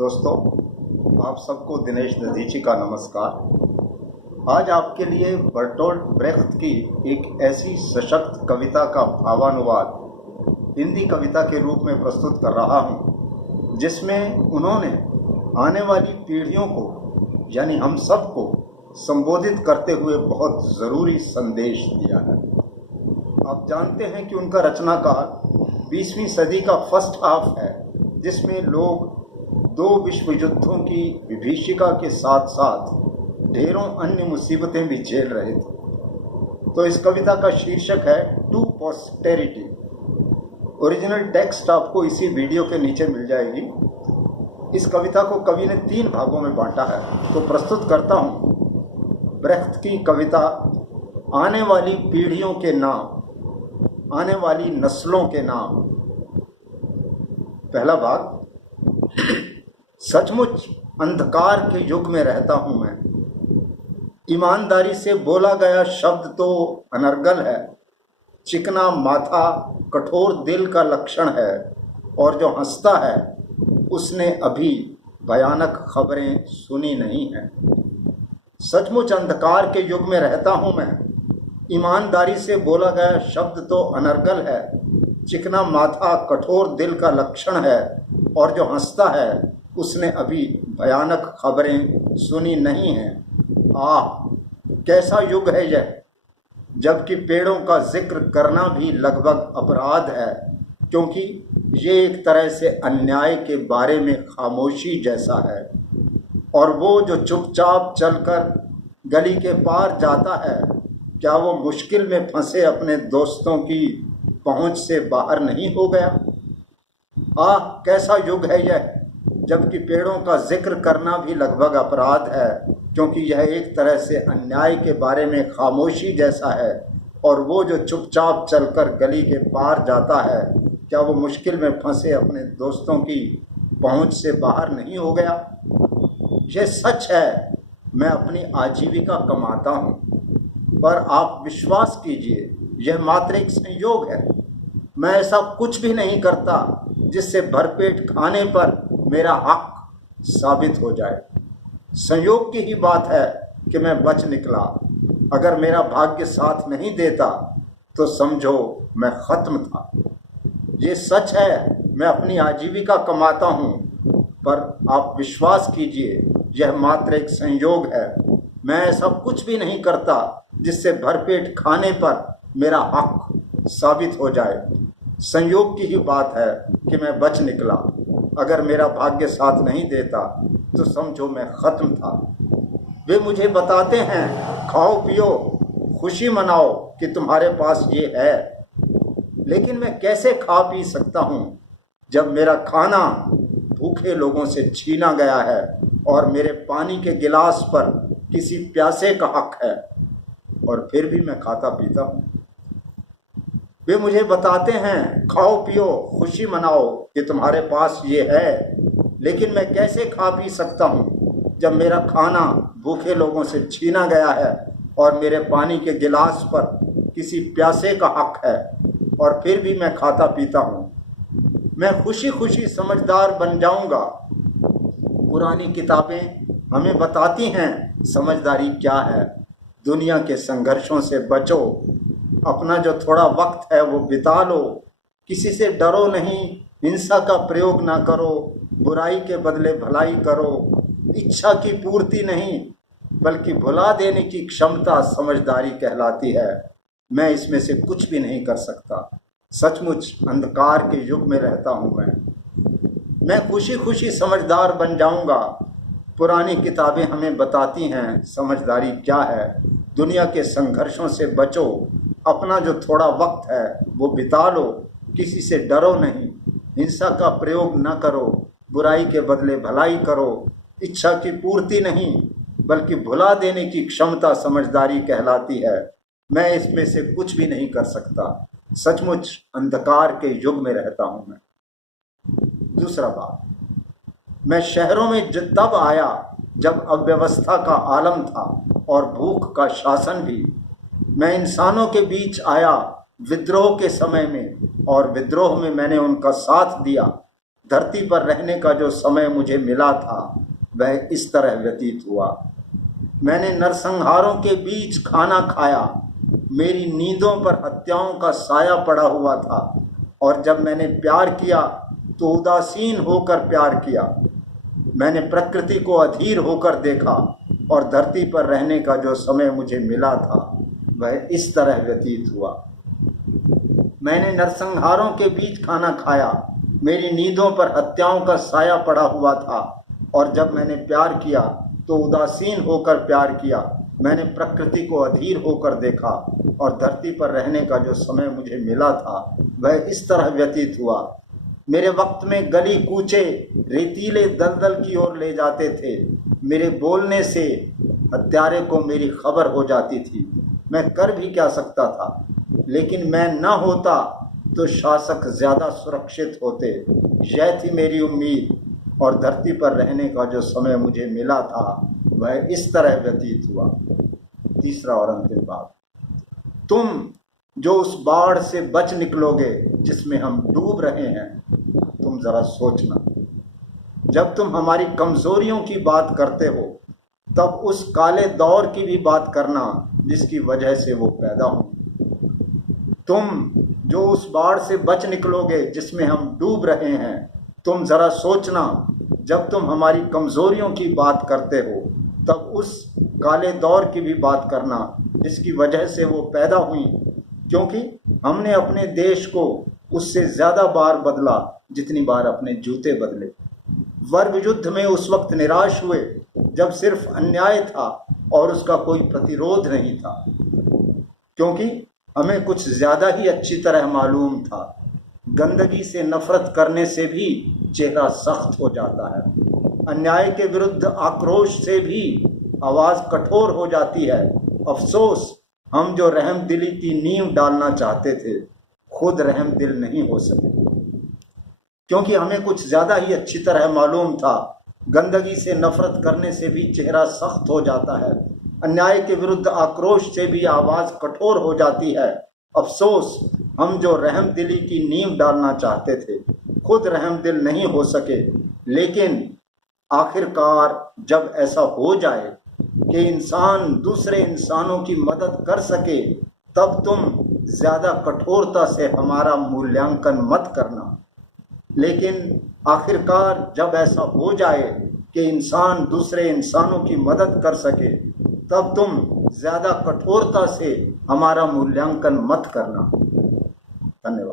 दोस्तों, आप सबको दिनेश दधीची का नमस्कार। आज आपके लिए बर्टोल्ट ब्रेख्त की एक ऐसी सशक्त कविता का भावानुवाद हिंदी कविता के रूप में प्रस्तुत कर रहा हूँ, जिसमें उन्होंने आने वाली पीढ़ियों को यानी हम सबको संबोधित करते हुए बहुत ज़रूरी संदेश दिया है। आप जानते हैं कि उनका रचनाकाल 20वीं सदी का फर्स्ट हाफ है, जिसमें लोग दो विश्व युद्धों की विभीषिका के साथ साथ ढेरों अन्य मुसीबतें भी झेल रहे थे। तो इस कविता का शीर्षक है टू पोस्टेरिटी। ओरिजिनल टेक्स्ट आपको इसी वीडियो के नीचे मिल जाएगी। इस कविता को कवि ने 3 भागों में बांटा है, तो प्रस्तुत करता हूँ ब्रेख्त की कविता आने वाली पीढ़ियों के नाम, आने वाली नस्लों के नाम। पहला भाग। सचमुच अंधकार के युग में रहता हूं मैं, ईमानदारी से बोला गया शब्द तो अनर्गल है, चिकना माथा कठोर दिल का लक्षण है, और जो हंसता है उसने अभी भयानक खबरें सुनी नहीं हैं। सचमुच अंधकार के युग में रहता हूं मैं, ईमानदारी से बोला गया शब्द तो अनर्गल है, चिकना माथा कठोर दिल का लक्षण है, और जो हंसता है उसने अभी भयानक खबरें सुनी नहीं हैं। आह, कैसा युग है यह, जबकि पेड़ों का जिक्र करना भी लगभग अपराध है, क्योंकि ये एक तरह से अन्याय के बारे में खामोशी जैसा है। और वो जो चुपचाप चलकर गली के पार जाता है, क्या वो मुश्किल में फंसे अपने दोस्तों की पहुंच से बाहर नहीं हो गया? आह, कैसा युग है यह, जबकि पेड़ों का जिक्र करना भी लगभग अपराध है, क्योंकि यह एक तरह से अन्याय के बारे में खामोशी जैसा है। और वो जो चुपचाप चलकर गली के पार जाता है, क्या वो मुश्किल में फंसे अपने दोस्तों की पहुंच से बाहर नहीं हो गया? यह सच है, मैं अपनी आजीविका कमाता हूं, पर आप विश्वास कीजिए यह मात्र एक संयोग है। मैं ऐसा कुछ भी नहीं करता जिससे भरपेट खाने पर मेरा हक साबित हो जाए। संयोग की ही बात है कि मैं बच निकला। अगर मेरा भाग्य साथ नहीं देता तो समझो मैं खत्म था। ये सच है, मैं अपनी आजीविका कमाता हूँ, पर आप विश्वास कीजिए यह मात्र एक संयोग है। मैं ऐसा कुछ भी नहीं करता जिससे भरपेट खाने पर मेरा हक साबित हो जाए। संयोग की ही बात है कि मैं बच निकला। अगर मेरा भाग्य साथ नहीं देता तो समझो मैं खत्म था। वे मुझे बताते हैं खाओ पियो खुशी मनाओ कि तुम्हारे पास ये है, लेकिन मैं कैसे खा पी सकता हूँ जब मेरा खाना भूखे लोगों से छीना गया है और मेरे पानी के गिलास पर किसी प्यासे का हक है, और फिर भी मैं खाता पीता हूँ। वे मुझे बताते हैं खाओ पियो खुशी मनाओ कि तुम्हारे पास ये है, लेकिन मैं कैसे खा पी सकता हूँ जब मेरा खाना भूखे लोगों से छीना गया है और मेरे पानी के गिलास पर किसी प्यासे का हक है, और फिर भी मैं खाता पीता हूँ। मैं खुशी खुशी समझदार बन जाऊँगा। पुरानी किताबें हमें बताती हैं समझदारी क्या है। दुनिया के संघर्षों से बचो, अपना जो थोड़ा वक्त है वो बिता लो, किसी से डरो नहीं, हिंसा का प्रयोग ना करो, बुराई के बदले भलाई करो, इच्छा की पूर्ति नहीं बल्कि भुला देने की क्षमता समझदारी कहलाती है। मैं इसमें से कुछ भी नहीं कर सकता। सचमुच अंधकार के युग में रहता हूँ मैं खुशी खुशी समझदार बन जाऊँगा। पुरानी किताबें हमें बताती हैं समझदारी क्या है। दुनिया के संघर्षों से बचो, अपना जो थोड़ा वक्त है वो बिता लो, किसी से डरो नहीं, हिंसा का प्रयोग न करो, बुराई के बदले भलाई करो, इच्छा की पूर्ति नहीं बल्कि भुला देने की क्षमता समझदारी कहलाती है। मैं इसमें से कुछ भी नहीं कर सकता। सचमुच अंधकार के युग में रहता हूँ मैं। दूसरा भाग। मैं शहरों में तब आया जब अव्यवस्था का आलम था और भूख का शासन भी। मैं इंसानों के बीच आया विद्रोह के समय में, और विद्रोह में मैंने उनका साथ दिया। धरती पर रहने का जो समय मुझे मिला था वह इस तरह व्यतीत हुआ। मैंने नरसंहारों के बीच खाना खाया, मेरी नींदों पर हत्याओं का साया पड़ा हुआ था, और जब मैंने प्यार किया तो उदासीन होकर प्यार किया। मैंने प्रकृति को अधीर होकर देखा, और धरती पर रहने का जो समय मुझे मिला था वह इस तरह व्यतीत हुआ। मैंने नरसंहारों के बीच खाना खाया, मेरी नींदों पर हत्याओं का साया पड़ा हुआ था, और जब मैंने प्यार किया तो उदासीन होकर प्यार किया। मैंने प्रकृति को अधीर होकर देखा, और धरती पर रहने का जो समय मुझे मिला था वह इस तरह व्यतीत हुआ। मेरे वक्त में गली कूचे रेतीले दलदल की ओर ले जाते थे। मेरे बोलने से हत्यारे को मेरी खबर हो जाती थी। मैं कर भी क्या सकता था, लेकिन मैं न होता तो शासक ज़्यादा सुरक्षित होते। यह थी मेरी उम्मीद, और धरती पर रहने का जो समय मुझे मिला था वह इस तरह व्यतीत हुआ। तीसरा और अंतिम भाग। तुम जो उस बाढ़ से बच निकलोगे जिसमें हम डूब रहे हैं, तुम जरा सोचना। जब तुम हमारी कमजोरियों की बात करते हो तब उस काले दौर की भी बात करना जिसकी वजह से वो पैदा हुई। तुम जो उस बाढ़ से बच निकलोगे जिसमें हम डूब रहे हैं, तुम जरा सोचना। जब तुम हमारी कमजोरियों की बात करते हो तब उस काले दौर की भी बात करना जिसकी वजह से वो पैदा हुई, क्योंकि हमने अपने देश को उससे ज़्यादा बार बदला जितनी बार अपने जूते बदले। वर्ग युद्ध में उस वक्त निराश हुए जब सिर्फ अन्याय था और उसका कोई प्रतिरोध नहीं था, क्योंकि हमें कुछ ज़्यादा ही अच्छी तरह मालूम था। गंदगी से नफरत करने से भी चेहरा सख्त हो जाता है। अन्याय के विरुद्ध आक्रोश से भी आवाज़ कठोर हो जाती है। अफसोस, हम जो रहम दिली की नींव डालना चाहते थे खुद रहम दिल नहीं हो सके, क्योंकि हमें कुछ ज़्यादा ही अच्छी तरह मालूम था। गंदगी से नफरत करने से भी चेहरा सख्त हो जाता है। अन्याय के विरुद्ध आक्रोश से भी आवाज़ कठोर हो जाती है। अफसोस, हम जो रहम दिली की नींव डालना चाहते थे खुद रहम दिल नहीं हो सके। लेकिन आखिरकार जब ऐसा हो जाए कि इंसान दूसरे इंसानों की मदद कर सके, तब तुम ज़्यादा कठोरता से हमारा मूल्यांकन मत करना। लेकिन आखिरकार जब ऐसा हो जाए कि इंसान दूसरे इंसानों की मदद कर सके, तब तुम ज़्यादा कठोरता से हमारा मूल्यांकन मत करना। धन्यवाद।